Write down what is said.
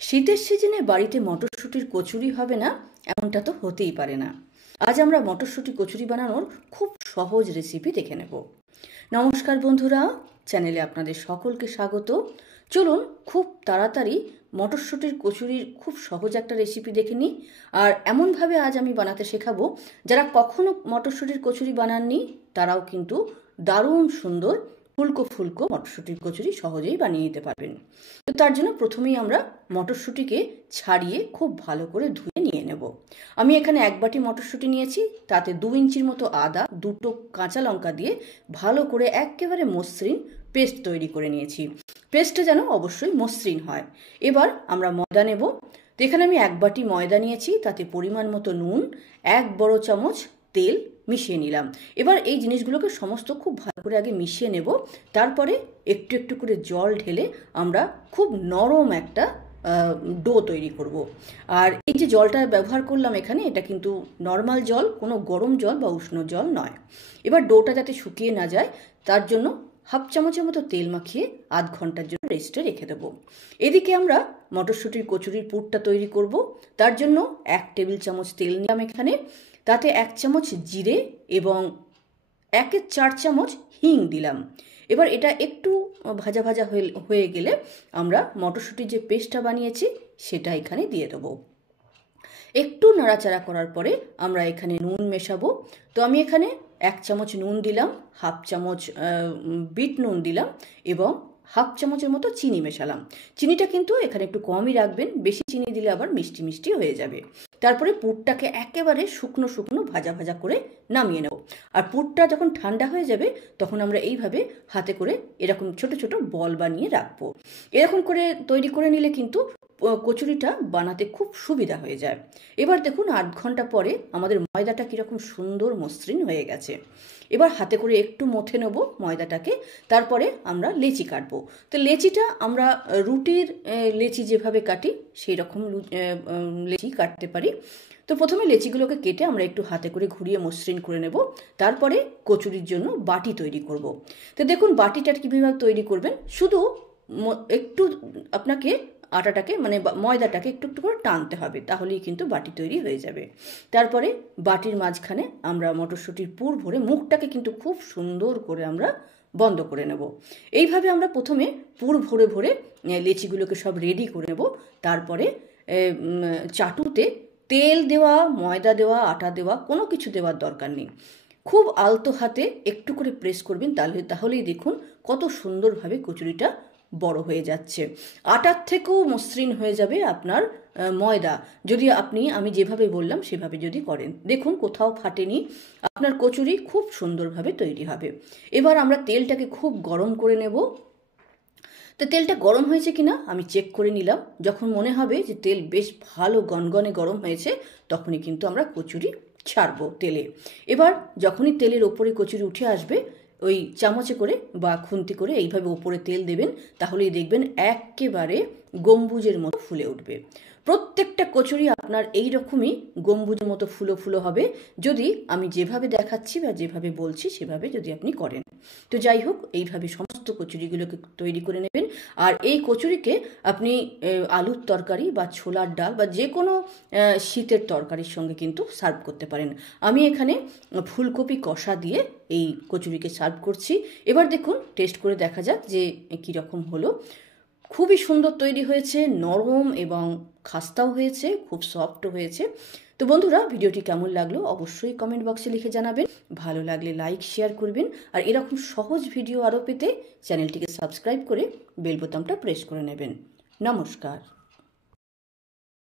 শীতের সিজনে বাড়িতে মটরশুঁটির কচুরি হবে না এমনটা তো হতেই পারে না। আজ আমরা মটরশুঁটি কচুরি বানানোর খুব সহজ রেসিপি দেখে নেব। নমস্কার বন্ধুরা, চ্যানেলে আপনাদের সকলকে স্বাগত। চলুন খুব তাড়াতাড়ি মটরশুঁটির কচুরির খুব সহজ একটা রেসিপি দেখে নিই। আর এমনভাবে আজ আমি বানাতে শেখাবো, যারা কখনো মটরশুঁটির কচুরি বানাননি তারাও কিন্তু দারুণ সুন্দর ফুলকো ফুলকো মটরশুঁটির কচুরি সহজেই বানিয়ে নিতে পারবেন। তো তার জন্য প্রথমেই আমরা মটরশুঁটিকে ছাড়িয়ে খুব ভালো করে ধুয়ে নিয়ে নেব। আমি এখানে 1 বাটি মটরশুঁটি নিয়েছি, তাতে 2 ইঞ্চির মতো আদা, 2টো কাঁচা লঙ্কা দিয়ে ভালো করে একেবারে মসৃণ পেস্ট তৈরি করে নিয়েছি। পেস্টটা যেন অবশ্যই মসৃণ হয়। এবার আমরা ময়দা নেব। তো এখানে আমি 1 বাটি ময়দা নিয়েছি, তাতে পরিমাণ মতো নুন, 1 বড় চামচ তেল মিশিয়ে নিলাম। এবার এই জিনিসগুলোকে সমস্ত খুব ভালো করে আগে মিশিয়ে নেব। তারপরে একটু একটু করে জল ঢেলে আমরা খুব নরম একটা ডো তৈরি করব। আর এই যে জলটা ব্যবহার করলাম এখানে, এটা কিন্তু নর্মাল জল, কোনো গরম জল বা উষ্ণ জল নয়। এবার ডোটা যাতে শুকিয়ে না যায় তার জন্য হাফ চামচের মতো তেল মাখিয়ে আধ ঘন্টার জন্য রেস্টে রেখে দেবো। এদিকে আমরা মটরশুঁটির কচুরির পুরটা তৈরি করব। তার জন্য 1 টেবিল চামচ তেল নিলাম এখানে, তাতে 1 চামচ জিরে এবং 1/4 চামচ হিং দিলাম। এবার এটা একটু ভাজা ভাজা হয়ে গেলে আমরা মটরশুঁটির যে পেস্টটা বানিয়েছি সেটা এখানে দিয়ে দেবো। একটু নাড়াচাড়া করার পরে আমরা এখানে নুন মেশাবো। তো আমি এখানে 1 চামচ নুন দিলাম, হাফ চামচ বিট নুন দিলাম এবং হাফ চামচের মতো চিনি মেশালাম। চিনিটা কিন্তু এখানে একটু কমই রাখবেন, বেশি চিনি দিলে আবার মিষ্টি মিষ্টি হয়ে যাবে। তারপরে পুরটাকে একেবারে শুকনো শুকনো ভাজা ভাজা করে নামিয়ে নেব। আর পুরটা যখন ঠান্ডা হয়ে যাবে তখন আমরা এইভাবে হাতে করে এরকম ছোট ছোট বল বানিয়ে রাখবো। এরকম করে তৈরি করে নিলে কিন্তু কচুরিটা বানাতে খুব সুবিধা হয়ে যায়। এবার দেখুন 8 ঘন্টা পরে আমাদের ময়দাটা কীরকম সুন্দর মসৃণ হয়ে গেছে। এবার হাতে করে একটু মথে নেব ময়দাটাকে, তারপরে আমরা লেচি কাটবো। তো লেচিটা আমরা রুটির লেচি যেভাবে কাটি সেই রকম লেচি কাটতে পারি। তো প্রথমে লেচিগুলোকে কেটে আমরা একটু হাতে করে ঘুরিয়ে মসৃণ করে নেব। তারপরে কচুরির জন্য বাটি তৈরি করব। তো দেখুন বাটিটা কীভাবে তৈরি করবেন, শুধু একটু আপনাকে আটাটাকে মানে ময়দাটাকে একটু একটু করে টানতে হবে, তাহলেই কিন্তু বাটি তৈরি হয়ে যাবে। তারপরে বাটির মাঝখানে আমরা মটরশুঁটির পুর ভরে মুখটাকে কিন্তু খুব সুন্দর করে আমরা বন্ধ করে নেব। এইভাবে আমরা প্রথমে পুর ভরে ভরে লেচিগুলোকে সব রেডি করে নেব। তারপরে চাটুতে তেল দেওয়া, ময়দা দেওয়া, আটা দেওয়া কোনো কিছু দেওয়ার দরকার নেই। খুব আলতো হাতে একটু করে প্রেস করবেন, তাহলেই দেখুন কত সুন্দরভাবে কচুরিটা বড় হয়ে যাচ্ছে। আটার থেকেও মসৃণ হয়ে যাবে আপনার ময়দা, যদি আমি যেভাবে বললাম সেভাবে যদি করেন। দেখুন কোথাও ফাটেনি, আপনার কচুরি খুব সুন্দরভাবে তৈরি হবে। এবার আমরা তেলটাকে খুব গরম করে নেব। তো তেলটা গরম হয়েছে কিনা আমি চেক করে নিলাম। যখন মনে হবে যে তেল বেশ ভালো গনগনে গরম হয়েছে তখনই কিন্তু আমরা কচুরি ছাড়বো তেলে। এবার যখনই তেলের ওপরে কচুরি উঠে আসবে, ওই চামচে করে বা খুন্তি করে এইভাবে ওপরে তেল দেবেন, তাহলেই দেখবেন একেবারে গম্বুজের মতো ফুলে উঠবে। প্রত্যেকটা কচুরি আপনার এই রকমই গম্বুজের মতো ফুলো ফুলো হবে, যদি আমি যেভাবে দেখাচ্ছি বা যেভাবে বলছি সেভাবে যদি আপনি করেন। তো যাই হোক, এইভাবে সমস্ত কচুরিগুলোকে তৈরি করে নেবেন। আর এই কচুরিকে আপনি আলুর তরকারি বা ছোলার ডাল বা যে কোনো শীতের তরকারির সঙ্গে কিন্তু সার্ভ করতে পারেন। আমি এখানে ফুলকপি কষা দিয়ে এই কচুরিকে সার্ভ করছি। এবার দেখুন টেস্ট করে দেখা যাক যে কীরকম হলো। খুবই সুন্দর তৈরি হয়েছে, নরম এবং খাস্তাও হয়েছে, খুব সফটও হয়েছে। তো বন্ধুরা, ভিডিওটি কেমন লাগলো অবশ্যই কমেন্ট বক্সে লিখে জানাবেন। ভালো লাগলে লাইক শেয়ার করবেন। আর এরকম সহজ ভিডিও আরও পেতে চ্যানেলটিকে সাবস্ক্রাইব করে বেল বোতামটা প্রেস করে নেবেন। নমস্কার।